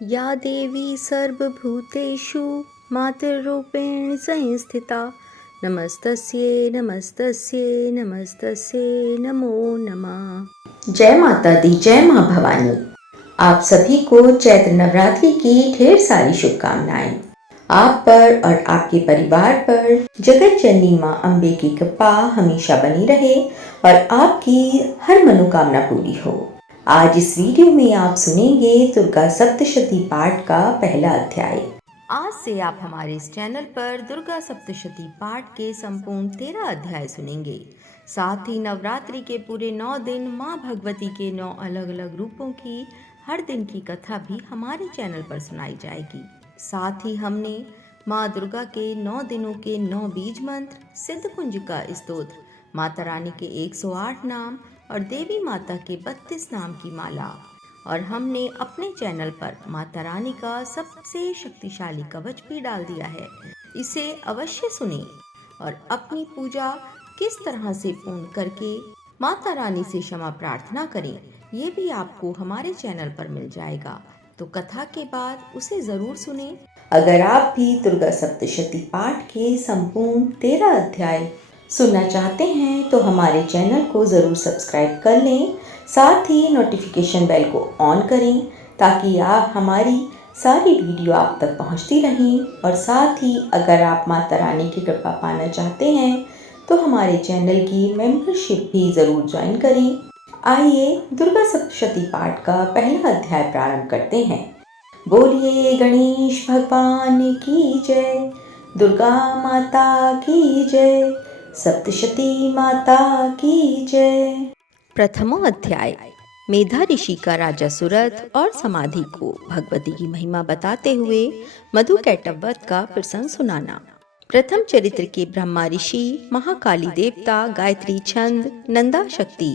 या देवी सर्वभूतेषु मातृरूपेण संस्थिता नमस्तस्यै नमस्तस्यै नमस्तस्यै नमो नमः। जय माता दी, जय माँ भवानी। आप सभी को चैत्र नवरात्रि की ढेर सारी शुभकामनाएं। आप पर और आपके परिवार पर जगत जननी माँ अम्बे की कृपा हमेशा बनी रहे और आपकी हर मनोकामना पूरी हो। आज इस वीडियो में आप सुनेंगे दुर्गा सप्तशती पाठ का पहला अध्याय। आज से आप हमारे इस चैनल पर दुर्गा सप्तशती पाठ के संपूर्ण 13 अध्याय सुनेंगे। साथ ही नवरात्रि के पूरे 9 दिन माँ भगवती के 9 अलग अलग रूपों की हर दिन की कथा भी हमारे चैनल पर सुनाई जाएगी। साथ ही हमने माँ दुर्गा के 9 दिनों के 9 बीज मंत्र, सिद्ध कुंजिका स्तोत्र, माता रानी के 108 नाम और देवी माता के 32 नाम की माला, और हमने अपने चैनल पर माता रानी का सबसे शक्तिशाली कवच भी डाल दिया है। इसे अवश्य सुनें और अपनी पूजा किस तरह से पूर्ण करके माता रानी से क्षमा प्रार्थना करें, ये भी आपको हमारे चैनल पर मिल जाएगा। तो कथा के बाद उसे जरूर सुनें। अगर आप भी दुर्गा सप्तशती पाठ के संपूर्ण 13 अध्याय सुनना चाहते हैं तो हमारे चैनल को ज़रूर सब्सक्राइब कर लें। साथ ही नोटिफिकेशन बेल को ऑन करें ताकि आप हमारी सारी वीडियो आप तक पहुंचती रहें। और साथ ही अगर आप माता रानी की कृपा पाना चाहते हैं तो हमारे चैनल की मेंबरशिप भी ज़रूर ज्वाइन करें। आइए दुर्गा सप्तशती पाठ का पहला अध्याय प्रारंभ करते हैं। बोलिए गणेश भगवान की जय, दुर्गा माता की जय, सप्तशती माता की जय। प्रथमो अध्याय। मेधा ऋषि का राजा सुरथ और समाधि को भगवती की महिमा बताते हुए मधु कैटभ वध का प्रसंग सुनाना। प्रथम चरित्र के ब्रह्मा ऋषि, महाकाली देवता, गायत्री छंद, नंदा शक्ति,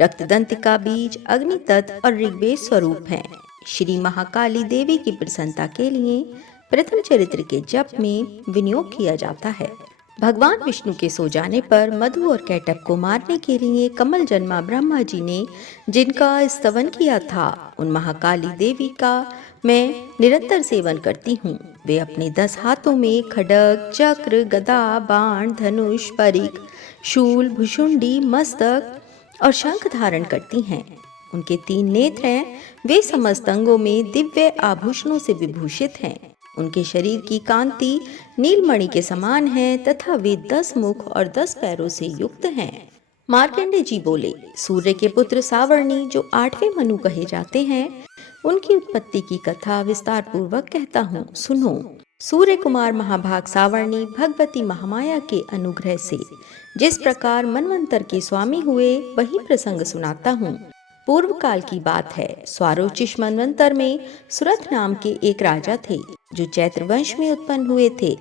रक्तदंतिका बीज, अग्नि तत्व और ऋग्वेद स्वरूप हैं। श्री महाकाली देवी की प्रसन्नता के लिए प्रथम चरित्र के जप में विनियोग किया जाता है। भगवान विष्णु के सो जाने पर मधु और कैटभ को मारने के लिए कमल जन्मा ब्रह्मा जी ने जिनका स्तवन किया था, उन महाकाली देवी का मैं निरंतर सेवन करती हूँ। वे अपने 10 हाथों में खड्ग, चक्र, गदा, बाण, धनुष, परिघ, शूल, भुशुंडी, मस्तक और शंख धारण करती हैं। उनके 3 नेत्र हैं। वे समस्त अंगों में दिव्य आभूषणों से विभूषित हैं। उनके शरीर की कांति नीलमणि के समान है तथा वे 10 मुख और 10 पैरों से युक्त हैं। मार्कंडे जी बोले, सूर्य के पुत्र सावर्णी जो 8वें मनु कहे जाते हैं, उनकी उत्पत्ति की कथा विस्तार पूर्वक कहता हूँ, सुनो। सूर्य कुमार महाभाग सावर्णी भगवती महामाया के अनुग्रह से जिस प्रकार मनवंतर के स्वामी हुए, वही प्रसंग सुनाता हूँ। पूर्व काल की बात है। स्वारोचिष मनवंतर में सुरथ नाम के एक राजा थे जो चैत्र वंश में उत्पन्न हुए थे।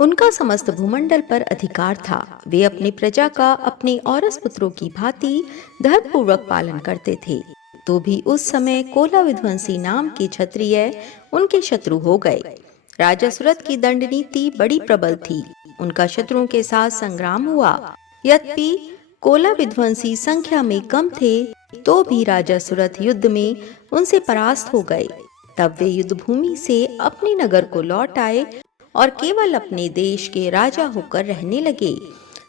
उनका समस्त भूमंडल पर अधिकार था। वे अपनी प्रजा का अपने औरस पुत्रों की भांति धर्म पूर्वक पालन करते थे। तो भी उस समय कोला विध्वंसी नाम के क्षत्रिय उनके शत्रु हो गए। राजा सुरथ की दंड नीति बड़ी प्रबल थी। उनका शत्रुओं के साथ संग्राम हुआ। यद्यपि कोला विध्वंसी संख्या में कम थे, तो भी राजा सुरथ युद्ध में उनसे परास्त हो गए। तब वे युद्ध भूमि से अपने नगर को लौट आए और केवल अपने देश के राजा होकर रहने लगे।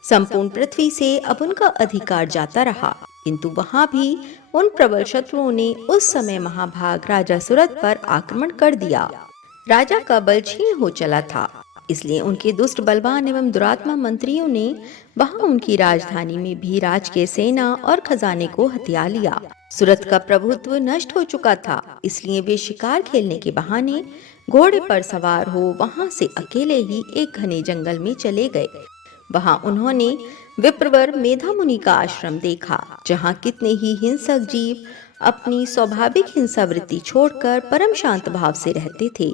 संपूर्ण पृथ्वी से अब उनका अधिकार जाता रहा, किंतु वहां भी उन प्रबल शत्रुओं ने उस समय महाभाग राजा सुरथ पर आक्रमण कर दिया। राजा का बल क्षीण हो चला था, इसलिए उनके दुष्ट बलवान एवं दुरात्मा मंत्रियों ने वहां उनकी राजधानी में भी राजकीय सेना और खजाने को हथिया लिया। सुरथ का प्रभुत्व नष्ट हो चुका था, इसलिए वे शिकार खेलने के बहाने घोड़े पर सवार हो वहां से अकेले ही एक घने जंगल में चले गए। वहां उन्होंने विप्रवर मेधा मुनि का आश्रम देखा, जहां कितने ही हिंसक जीव अपनी स्वाभाविक हिंसा वृत्ति छोड़कर परम शांत भाव से रहते थे।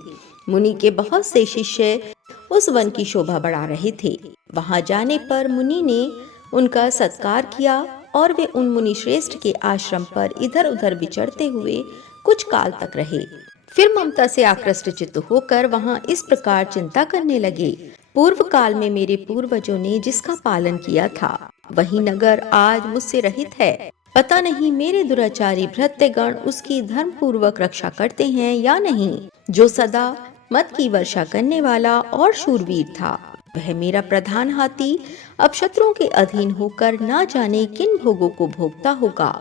मुनि के बहुत से शिष्य उस वन की शोभा बढ़ा रहे थे। वहां जाने पर मुनि ने उनका सत्कार किया और वे उन मुनि श्रेष्ठ के आश्रम पर इधर उधर विचरते हुए कुछ काल तक रहे। फिर ममता से आकृष्ट चित्त होकर वहां इस प्रकार चिंता करने लगे, पूर्व काल में मेरे पूर्वजों ने जिसका पालन किया था, वही नगर आज मुझसे रहित है। पता नहीं मेरे दुराचारी भृत्यगण उसकी धर्मपूर्वक रक्षा करते हैं या नहीं। जो सदा मत की वर्षा करने वाला और शूरवीर था, वह मेरा प्रधान हाथी अब शत्रुओं के अधीन होकर ना जाने किन भोगों को भोगता होगा।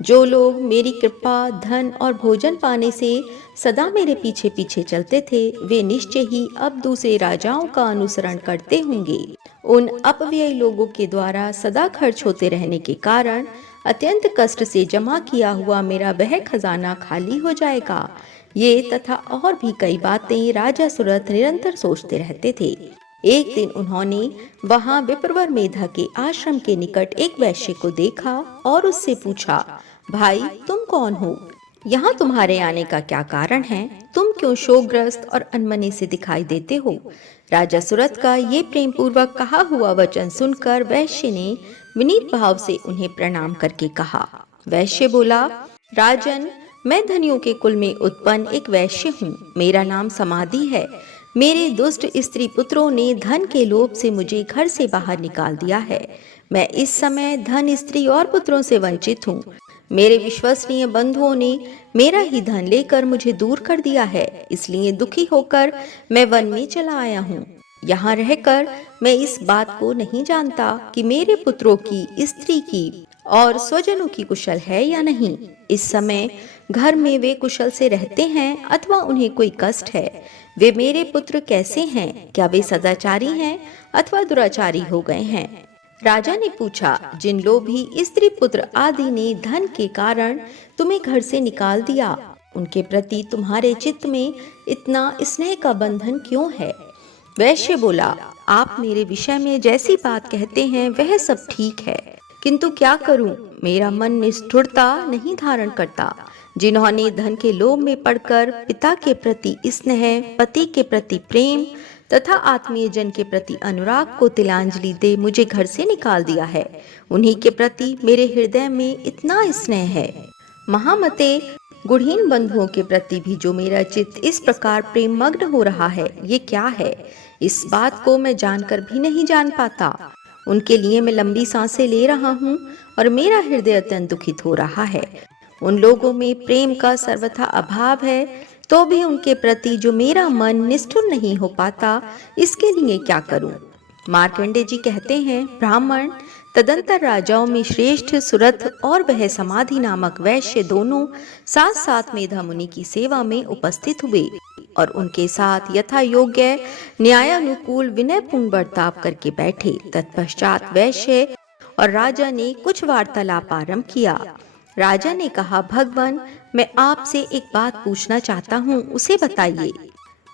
जो लोग मेरी कृपा, धन और भोजन पाने से सदा मेरे पीछे पीछे चलते थे, वे निश्चय ही अब दूसरे राजाओं का अनुसरण करते होंगे। उन अपव्ययी लोगों के द्वारा सदा खर्च होते रहने के कारण अत्यंत कष्ट से जमा किया हुआ मेरा वह खजाना खाली हो जाएगा। ये तथा और भी कई बातें राजा सुरथ निरंतर सोचते रहते थे। एक दिन उन्होंने वहां विप्रवर मेधा के आश्रम के निकट एक वैश्य को देखा और उससे पूछा, भाई तुम कौन हो? यहाँ तुम्हारे आने का क्या कारण है? तुम क्यों शोकग्रस्त और अनमने से दिखाई देते हो? राजा सुरथ का ये प्रेम पूर्वक कहा हुआ वचन सुनकर वैश्य ने विनीत भाव से उन्हें प्रणाम करके कहा। वैश्य बोला, राजन, मैं धनियों के कुल में उत्पन्न एक वैश्य हूँ। मेरा नाम समाधि है। मेरे दुष्ट स्त्री पुत्रों ने धन के लोभ से मुझे घर से बाहर निकाल दिया है। मैं इस समय धन, स्त्री और पुत्रों से वंचित हूँ। मेरे विश्वसनीय बंधुओं ने मेरा ही धन लेकर मुझे दूर कर दिया है, इसलिए दुखी होकर मैं वन में चला आया हूँ। यहाँ रहकर मैं इस बात को नहीं जानता कि मेरे पुत्रों की, स्त्री की और स्वजनों की कुशल है या नहीं। इस समय घर में वे कुशल से रहते हैं अथवा उन्हें कोई कष्ट है। वे मेरे पुत्र कैसे हैं? क्या वे सदाचारी हैं अथवा दुराचारी हो गए हैं? राजा ने पूछा, जिन लोभी स्त्री पुत्र आदि ने धन के कारण तुम्हें घर से निकाल दिया, उनके प्रति तुम्हारे चित्त में इतना स्नेह का बंधन क्यों है? वैश्य बोला, आप मेरे विषय में जैसी बात कहते हैं वह सब ठीक है, किंतु क्या करूं, मेरा मन निष्ठुरता नहीं धारण करता। जिन्होंने धन के लोभ में पड़कर पिता के प्रति स्नेह, पति के प्रति प्रेम तथा आत्मीय जन के प्रति अनुराग को तिलांजलि दे मुझे घर से निकाल दिया है, उन्हीं के प्रति मेरे हृदय में इतना स्नेह है। महामते, गुणहीन बंधुओं के प्रति भी जो मेरा चित्त इस प्रकार प्रेम मग्न हो रहा है, ये क्या है? इस बात को मैं जानकर भी नहीं जान पाता। उनके लिए मैं लंबी सांसें ले रहा हूँ और मेरा हृदय अत्यंत दुखित हो रहा है। उन लोगों में प्रेम का सर्वथा अभाव है, तो भी उनके प्रति जो मेरा मन निष्ठुर नहीं हो पाता, इसके लिए क्या करूं? मार्कंडे जी कहते हैं, ब्राह्मण तदंतर राजाओं में श्रेष्ठ सुरथ और वह समाधि नामक वैश्य दोनों साथ साथ मेधा मुनि की सेवा में उपस्थित हुए और उनके साथ यथा योग्य न्यायानुकूल विनयपूर्ण बर्ताव करके बैठे। तत्पश्चात वैश्य और राजा ने कुछ वार्तालाप आरंभ किया। राजा ने कहा, भगवान, मैं आपसे एक बात पूछना चाहता हूँ, उसे बताइए।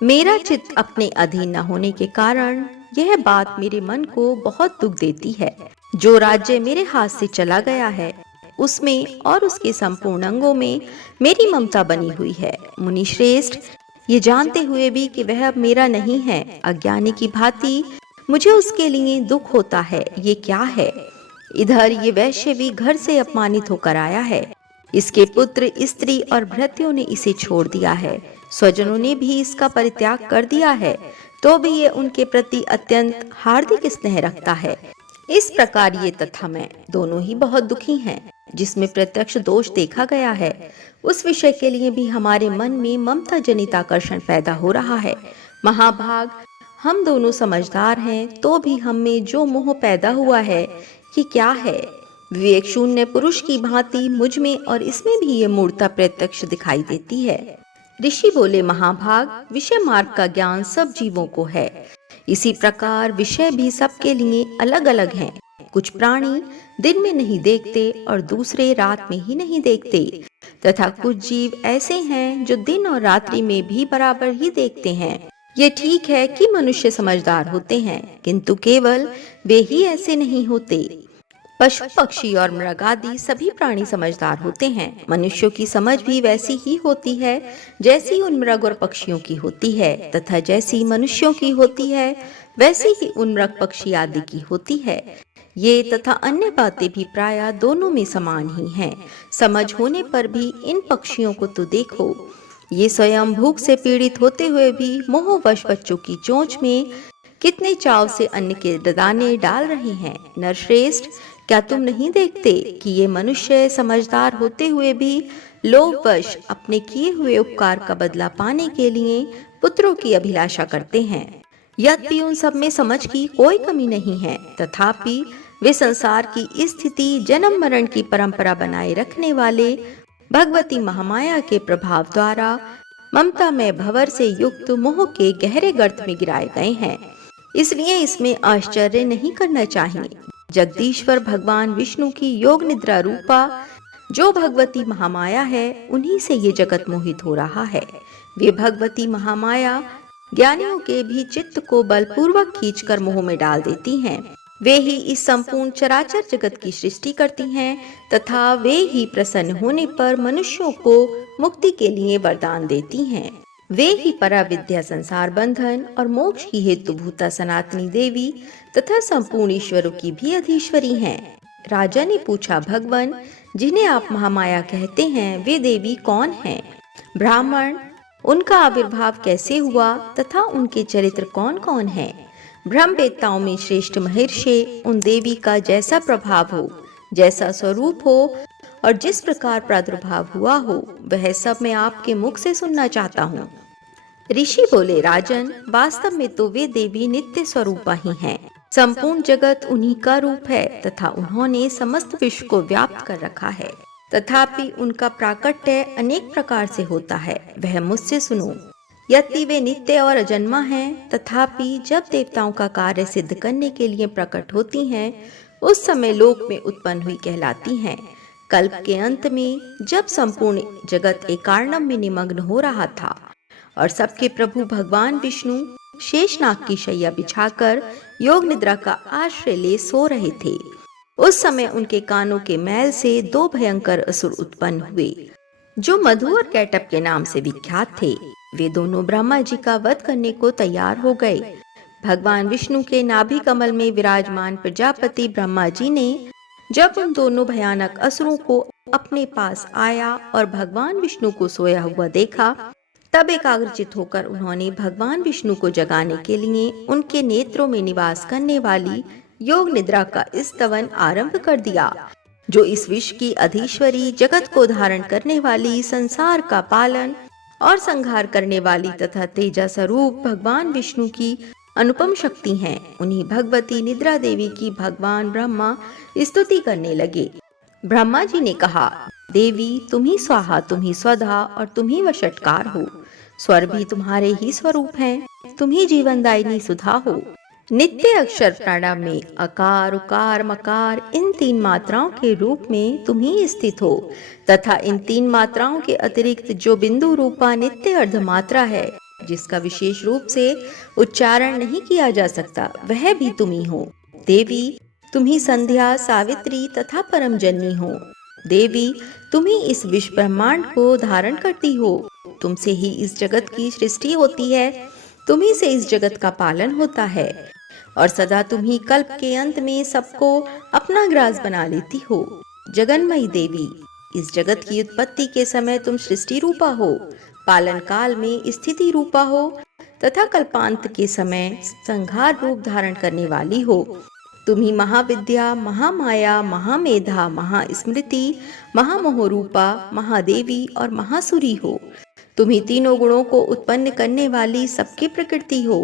मेरा चित्त अपने अधीन न होने के कारण यह बात मेरे मन को बहुत दुख देती है। जो राज्य मेरे हाथ से चला गया है, उसमें और उसके संपूर्ण अंगों में मेरी ममता बनी हुई है। मुनि श्रेष्ठ, ये जानते हुए भी कि वह अब मेरा नहीं है, अज्ञानी की भांति मुझे उसके लिए दुख होता है। ये क्या है? इधर ये वैश्य भी घर से अपमानित होकर आया है। इसके पुत्र, स्त्री और भृत्यों ने इसे छोड़ दिया है। स्वजनों ने भी इसका परित्याग कर दिया है, तो भी ये उनके प्रति अत्यंत हार्दिक स्नेह रखता है। इस प्रकार ये तथा मैं दोनों ही बहुत दुखी हैं। जिसमें प्रत्यक्ष दोष देखा गया है, उस विषय के लिए भी हमारे मन में ममता जनित आकर्षण पैदा हो रहा है। महाभाग, हम दोनों समझदार हैं, तो भी हम में जो मोह पैदा हुआ है, ये क्या है? विवेक शून्य पुरुष की भांति मुझ में और इसमें भी ये मूर्ता प्रत्यक्ष दिखाई देती है। ऋषि बोले, महाभाग, विषय मार्ग का ज्ञान सब जीवों को है। इसी प्रकार विषय भी सबके लिए अलग अलग हैं। कुछ प्राणी दिन में नहीं देखते और दूसरे रात में ही नहीं देखते, तथा कुछ जीव ऐसे हैं जो दिन और रात्रि में भी बराबर ही देखते हैं। ये ठीक है कि मनुष्य समझदार होते हैं, किंतु केवल वे ही ऐसे नहीं होते। पशु, पक्षी और मृग आदि सभी प्राणी समझदार होते हैं। मनुष्यों की समझ भी वैसी ही होती है जैसी उन मृग और पक्षियों की होती है, तथा जैसी मनुष्यों की होती है वैसी ही उन मृग, पक्षी आदि की होती है। ये तथा अन्य बातें भी प्रायः दोनों में समान ही हैं। समझ होने पर भी इन पक्षियों को तो देखो, ये स्वयं भूख से पीड़ित होते हुए भी मोहवश बच्चों की चोंच में कितने चाव से अन्न के दाने डाल रहे हैं। नरश्रेष्ठ, क्या तुम नहीं देखते कि ये मनुष्य समझदार होते हुए भी लोभवश अपने किए हुए उपकार का बदला पाने के लिए पुत्रों की अभिलाषा करते हैं। यद्यपि उन सब में समझ की कोई कमी नहीं है, तथापि वे संसार की स्थिति जन्म मरण की परंपरा बनाए रखने वाले भगवती महामाया के प्रभाव द्वारा ममता में भंवर से युक्त मोह के गहरे गर्त में गिराए गए हैं। इसलिए इसमें आश्चर्य नहीं करना चाहिए। जगदीश्वर भगवान विष्णु की योग निद्रा रूपा जो भगवती महामाया है, उन्हीं से ये जगत मोहित हो रहा है। वे भगवती महामाया ज्ञानियों के भी चित्त को बलपूर्वक खींचकर मोह में डाल देती हैं। वे ही इस संपूर्ण चराचर जगत की सृष्टि करती हैं तथा वे ही प्रसन्न होने पर मनुष्यों को मुक्ति के लिए वरदान देती हैं। वे ही पराविद्या संसार बंधन और मोक्ष की हेतुभूता सनातनी देवी तथा संपूर्ण ईश्वरों की भी अधीश्वरी हैं। राजा ने पूछा, भगवान जिन्हें आप महामाया कहते हैं, वे देवी कौन हैं? ब्राह्मण, उनका आविर्भाव कैसे हुआ तथा उनके चरित्र कौन कौन हैं? ब्रह्मवेत्ताओं में श्रेष्ठ महर्षि, उन देवी का जैसा प्रभाव हो, जैसा स्वरूप हो और जिस प्रकार प्रादुर्भाव हुआ हो, वह सब मैं आपके मुख से सुनना चाहता हूँ। ऋषि बोले, राजन वास्तव में तो वे देवी नित्य स्वरूपा ही हैं। संपूर्ण जगत उन्हीं का रूप है तथा उन्होंने समस्त विश्व को व्याप्त कर रखा है। तथापि उनका प्राकट्य अनेक प्रकार से होता है, वह मुझसे सुनो। यद्यपि वे नित्य और अजन्मा हैं, तथापि जब देवताओं का कार्य सिद्ध करने के लिए प्रकट होती हैं, उस समय लोक में उत्पन्न हुई कहलाती हैं। कल्प के अंत में जब संपूर्ण जगत एक कार्णव में निमग्न हो रहा था और सबके प्रभु भगवान विष्णु शेषनाग की शैया बिछाकर योग निद्रा का आश्रय ले सो रहे थे, उस समय उनके कानों के मैल से दो भयंकर असुर उत्पन्न हुए, जो मधु और कैटभ के नाम से विख्यात थे। वे दोनों ब्रह्मा जी का वध करने को तैयार हो गए। भगवान विष्णु के नाभि कमल में विराजमान प्रजापति ब्रह्मा जी ने जब उन दोनों भयानक असुरों को अपने पास आया और भगवान विष्णु को सोया हुआ देखा, तब एकाग्रचित होकर उन्होंने भगवान विष्णु को जगाने के लिए उनके नेत्रों में निवास करने वाली योग निद्रा का स्तवन आरंभ कर दिया, जो इस विश्व की अधीश्वरी, जगत को धारण करने वाली, संसार का पालन और संहार करने वाली तथा तेजा स्वरूप भगवान विष्णु की अनुपम शक्ति हैं। उन्हीं भगवती निद्रा देवी की भगवान ब्रह्मा स्तुति करने लगे। ब्रह्मा जी ने कहा, देवी तुम ही स्वाहा, तुम ही स्वधा और तुम ही वशटकार हो। स्वर भी तुम्हारे ही स्वरूप हैं, तुम ही जीवनदायिनी सुधा हो। नित्य अक्षर प्राणायाम में अकार, उकार, मकार इन तीन मात्राओं के रूप में तुम ही स्थित हो तथा इन तीन मात्राओं के अतिरिक्त जो बिंदु रूपा नित्य अर्ध मात्रा है, जिसका विशेष रूप से उच्चारण नहीं किया जा सकता, वह भी तुम ही हो। देवी तुम ही संध्या, सावित्री तथा परम जननी हो। देवी तुम ही इस विश्व ब्रह्मांड को धारण करती हो। तुमसे ही इस जगत की सृष्टि होती है, तुम्ही से इस जगत का पालन होता है और सदा तुम ही कल्प के अंत में सबको अपना ग्रास बना लेती हो। जगन्मयी देवी, इस जगत की उत्पत्ति के समय तुम सृष्टि रूपा हो, पालन काल में स्थिति रूपा हो तथा कल्पांत के समय संहार रूप धारण करने वाली हो। तुम ही महाविद्या, महामाया, महामेधा, महास्मृति, महामोह रूपा, महादेवी और महासुरी हो। तुम ही तीनों गुणों को उत्पन्न करने वाली सबकी प्रकृति हो।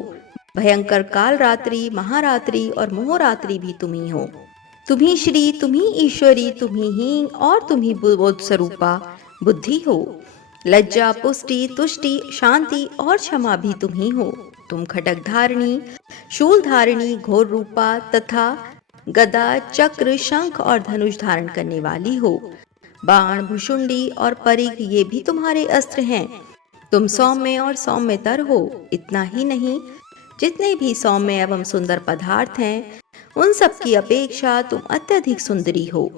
भयंकर काल रात्रि, महारात्रि और मोहरात्रि भी तुम ही हो। तुम ही श्री, तुम ही ईश्वरी, तुम ही और तुम ही बोध स्वरूपा बुद्धि हो। लज्जा, पुष्टि, तुष्टि, शांति और क्षमा भी तुम ही हो। तुम खड्ग धारिणी, शूल धारिणी, घोर रूपा तथा गदा, चक्र, शंख और धनुष धारण करने वाली हो। बाण, भुषुंडी और परिघ ये भी तुम्हारे अस्त्र हैं। तुम सौम्य और सौम्यतर हो। इतना ही नहीं, जितने भी सौम्य एवं सुंदर पदार्थ हैं, उन सब की अपेक्षा तुम अत्यधिक सुंदरी हो।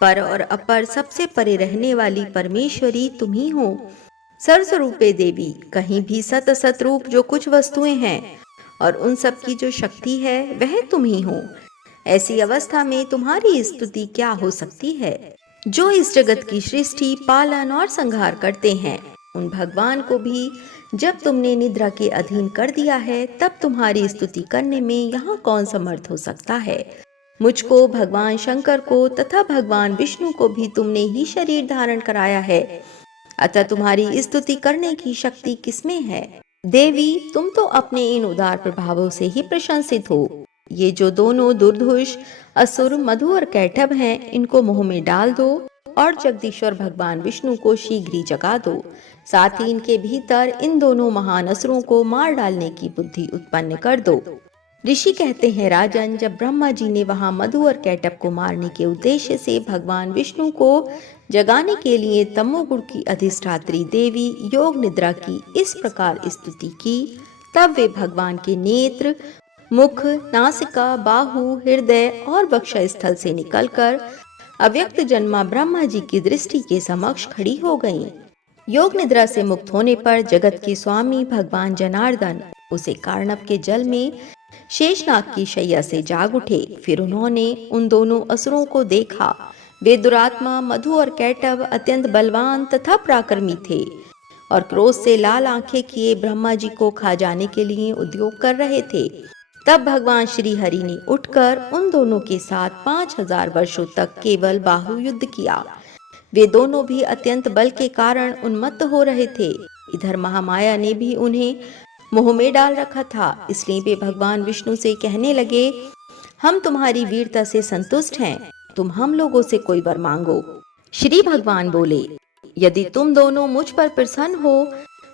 पर और अपर सबसे परे रहने वाली परमेश्वरी तुम ही हो। सर्वस्वरूपे देवी, कहीं भी सत असत रूप जो कुछ वस्तुएं हैं और उन सब की जो शक्ति है, वह तुम ही हो। ऐसी अवस्था में तुम्हारी स्तुति क्या हो सकती है? जो इस जगत की सृष्टि, पालन और संहार करते हैं, उन भगवान को भी जब तुमने निद्रा के अधीन कर दिया है, तब तुम्हारी स्तुति करने में यहाँ कौन समर्थ हो सकता है? मुझको, भगवान शंकर को तथा भगवान विष्णु को भी तुमने ही शरीर धारण कराया है, अतः तुम्हारी स्तुति करने की शक्ति किसमें है? देवी, तुम तो अपने इन उदार प्रभावों से ही प्रशंसित हो। ये जो दोनों दुर्धुष असुर मधु और कैटभ हैं, इनको मुंह में डाल दो और जगदीश्वर भगवान विष्णु को शीघ्र ही जगा दो। साथ ही इनके भीतर इन दोनों महान असुरों को मार डालने की बुद्धि उत्पन्न कर दो। ऋषि कहते हैं, राजन, जब ब्रह्मा जी ने वहां मधु और कैटभ को मारने के उद्देश्य से भगवान विष्णु को जगाने के लिए तमोगुण की अधिष्ठात्री देवी योग निद्रा की इस प्रकार स्तुति की, तब वे भगवान के नेत्र, मुख, नासिका, बाहु, हृदय और वक्षस्थल से निकलकर अव्यक्त जन्मा ब्रह्मा जी की दृष्टि के समक्ष खड़ी हो गईं। योग निद्रा से मुक्त होने पर जगत के स्वामी भगवान जनार्दन उसे कार्णव के जल में शेषनाग की शैया से जाग उठे। फिर उन्होंने उन दोनों असुरों को देखा। वे दुरात्मा मधु और कैटभ अत्यंत बलवान तथा पराक्रमी थे और क्रोध से लाल आंखें किए ब्रह्मा जी को खा जाने के लिए उद्योग कर रहे थे। तब भगवान श्री हरि ने उठकर उन दोनों के साथ 5000 वर्षों तक केवल बाहु युद्ध किया। वे दोनों भी अत्यंत बल के कारण उन्मत्त हो रहे थे। इधर महामाया ने भी उन्हें मोह में डाल रखा था, इसलिए वे भगवान विष्णु से कहने लगे, हम तुम्हारी वीरता से संतुष्ट हैं, तुम हम लोगों से कोई वर मांगो। श्री भगवान बोले, यदि तुम दोनों मुझ पर प्रसन्न हो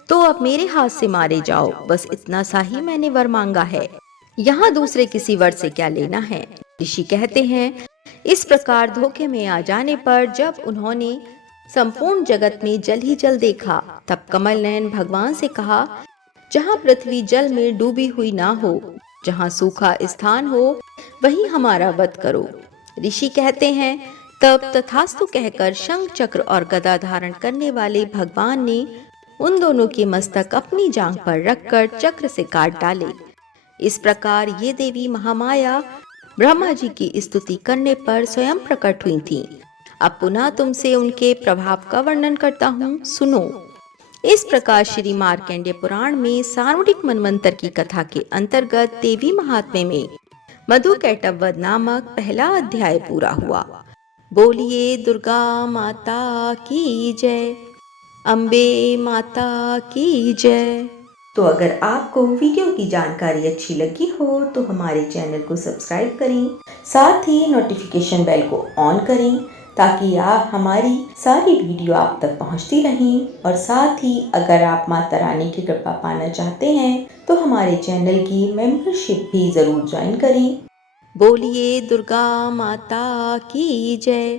तो अब मेरे हाथ से मारे जाओ, बस इतना सा ही मैंने वर मांगा है, यहाँ दूसरे किसी वर से क्या लेना है। ऋषि कहते हैं, इस प्रकार धोखे में आ जाने पर जब उन्होंने संपूर्ण जगत में जल ही जल देखा, तब कमल नयन भगवान से कहा, जहाँ पृथ्वी जल में डूबी हुई ना हो, जहाँ सूखा स्थान हो, वहीं हमारा वध करो। ऋषि कहते हैं, तब तथास्तु कहकर शंख चक्र और गदा धारण करने वाले भगवान ने उन दोनों के मस्तक अपनी जांघ पर रखकर चक्र से काट डाले। इस प्रकार ये देवी महामाया ब्रह्मा जी की स्तुति करने पर स्वयं प्रकट हुई थीं। अब पुनः तुमसे उनके प्रभाव का वर्णन करता हूँ, सुनो। इस प्रकार श्री मार्कंडेय पुराण में सार्वणिक मनवंतर की कथा के अंतर्गत देवी महात्म्य में मधु कैटभ वध नामक पहला अध्याय पूरा हुआ। बोलिए दुर्गा माता की जय, अम्बे माता की जय। तो अगर आपको वीडियो की जानकारी अच्छी लगी हो तो हमारे चैनल को सब्सक्राइब करें, साथ ही नोटिफिकेशन बेल को ऑन करें ताकि आप हमारी सारी वीडियो आप तक पहुंचती रहें। और साथ ही अगर आप माता रानी की कृपा पाना चाहते हैं तो हमारे चैनल की मेंबरशिप भी ज़रूर ज्वाइन करें। बोलिए दुर्गा माता की जय।